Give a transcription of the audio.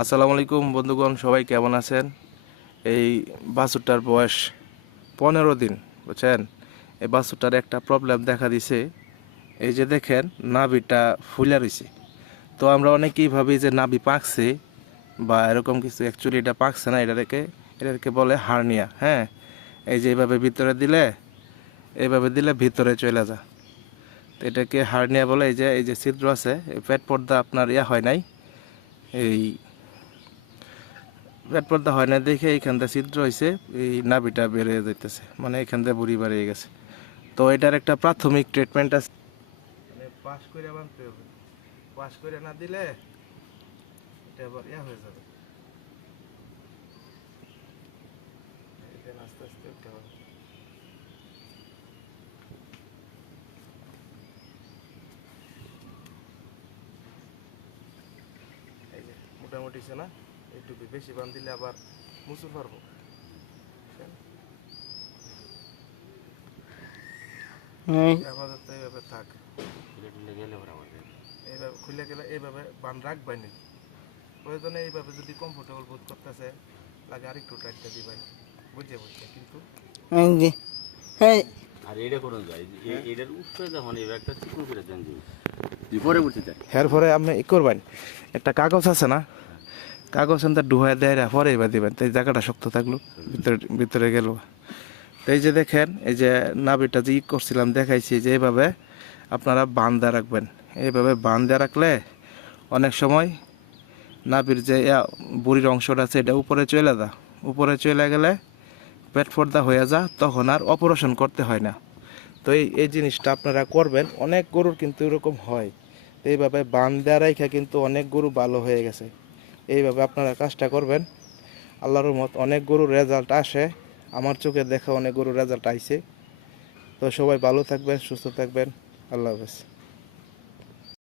আসসালামু আলাইকুম বন্ধুগণ, সবাই কেমন আছেন? এই বাছুরটার বয়স 15 দিন, বুঝছেন? এই বাছুরটার একটা প্রবলেম দেখা দিছে। এই যে দেখেন, নাভিটা ফুলে রয়েছে। তো আমরা অনেকেই ভাবি যে নাভি পাকছে বা এরকম কিছু, অ্যাকচুয়ালি এটা পাকছে না। এটাকে বলে হার্নিয়া। হ্যাঁ, এই যে এইভাবে দিলে ভিতরে চলে যা। তো এটাকে হার্নিয়া বলে। এই যে ছিদ্র আছে, এই পেট পর্দা আপনার হয় নাই, এই পেট পর্দা হয় না দেখে এইখান থেকে ছিদ্র হয়েছে, এই নাভিটা বেড়ে যাইতেছে, মানে এখান থেকে বুড়ি বাড়িয়ে গেছে। তো এটার একটা প্রাথমিক ট্রিটমেন্ট আছে, মানে পাশ করে বানতে হবে। পাশ করে না দিলে এটা আবার হয়ে যাবে। আস্তে আস্তে উঠতে হবে। এই যে মোটামুটি না, এইটুকু বেশি বান দিলে আবার মুছু পারবো। আপাতত এইভাবে থাক, এইভাবে খুলে গেলে এইভাবে বান রাখবেন। প্রয়োজনে এইভাবে যদি কমফোর্টেবল বোধ করতেছে লাগে আরেকটু টাইটটা দিবেন, বুঝে কিন্তু আর এটা করুন যায় এটার উঠতে যখন এই ব্যাগটা চিকন করে দেন পরে উঠতে যায় এরপরে আপনি করবেন, একটা কাগজ আছে না, কাগজ এনতে ডুহাই দেয় পরে এবার দিবেন, তো এই জায়গাটা শক্ত থাকলো, ভিতরে ভিতরে গেল। তো এই যে দেখেন, এই যে নাভিটা যে করছিলাম দেখাইছি, যে এইভাবে আপনারা বান্ধা রাখবেন। এইভাবে বান্ধা রাখলে অনেক সময় নাভির যে বুড়ির অংশটা আছে এটা উপরে চলে যা, উপরে চলে গেলে পেট পর্দা হয়ে যা, তখন আর অপারেশন করতে হয় না। তো এই জিনিসটা আপনারা করবেন। অনেক গরুর কিন্তু এরকম হয়। এইভাবে বান্ধা রাখা কিন্তু অনেক গরু ভালো হয়ে গেছে। এইভাবে আপনারা কাজটা করবেন, আল্লাহর রহমত অনেক গরুর রেজাল্ট আসে। আমার চোখে দেখা অনেক গরুর রেজাল্ট আইছে। তো সবাই ভালো থাকবেন, সুস্থ থাকবেন। আল্লাহ হাফেজ।